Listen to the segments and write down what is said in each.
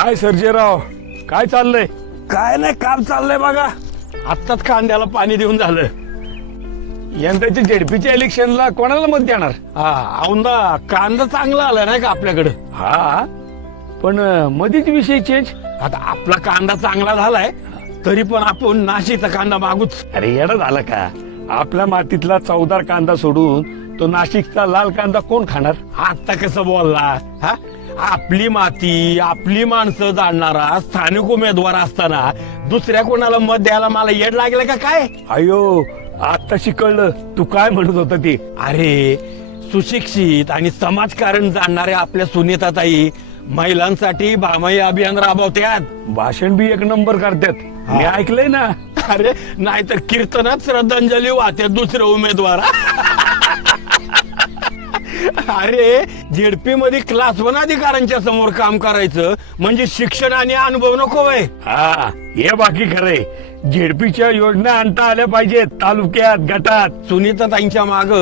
काय सर्जेराव, काय चाललंय? काय नाही, काम चाललंय बघा. आत्ताच कांद्याला पाणी देऊन झालं. यंदाच्या जेडपीच्या इलेक्शनला कोणाला मत देणार? औंदा कांदा चांगला आला नाही का आपल्याकडं? हा, पण मध्येच विषय चेंज. आता आपला कांदा चांगला झालाय तरी पण आपण नाशिकचा कांदा मागूच. अरे येडा झालं का? आपल्या मातीतला चवदार कांदा सोडून तो नाशिकचा लाल कांदा कोण खाणार? आता कसं बोलला? हा, आपली माती, आपली माणसं जाणणारा स्थानिक उमेदवार असताना दुसऱ्या कोणाला मत द्यायला मला येड लागलं का काय? अयो, आता शिकवलं तू काय म्हणत होता ते. अरे, सुशिक्षित आणि समाजकारण जाणणाऱ्या आपल्या सुनीताताई महिलांसाठी भामाई अभियान राबवतात. भाषण बी एक नंबर करतात. मी ऐकलंय ना. अरे नाहीतर कीर्तनात श्रद्धांजली वाहतात दुसरे उमेदवार. अरे, जेडपी मध्ये क्लास 1 अधिकाऱ्यांच्या समोर काम करायचं म्हणजे शिक्षण आणि अनुभव नको वय. हा, हे बाकी खरंय. जेडपीच्या योजना आणता आल्या पाहिजेत तालुक्यात, गटात. सुनीताताईंच्या माग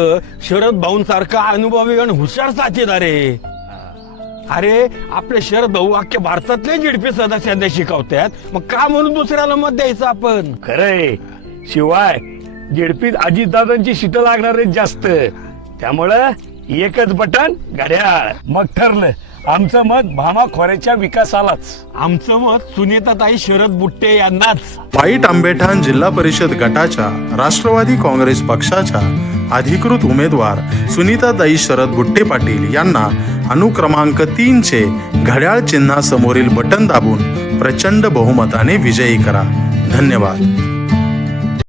शरद भाऊंसारखा अनुभवी आणि हुशार साथीदार आहे. अरे, आपले शरद भाऊ अख्ख्या भारतातले जेडपी सदस्यांना शिकवतात, मग का म्हणून दुसऱ्याला मत द्यायचं आपण? खरंय. शिवाय जेडपीत अजितदादांची शीट लागणार आहेत जास्त. त्यामुळं एकच बटन घड्याळ. मग ठरलं, आमचं मत भामा खोऱ्याच्या विकासालाच. आमचं मत सुनीताताई शरद बुट्टे यांनाच. वाईट आंबेठाण जिल्हा परिषद गटाच्या राष्ट्रवादी काँग्रेस पक्षाच्या अधिकृत उमेदवार सुनीताताई शरद बुट्टे पाटील यांना अनुक्रमांक 3 घड्याळ चिन्हासमोरील बटन दाबून प्रचंड बहुमताने विजयी करा. धन्यवाद.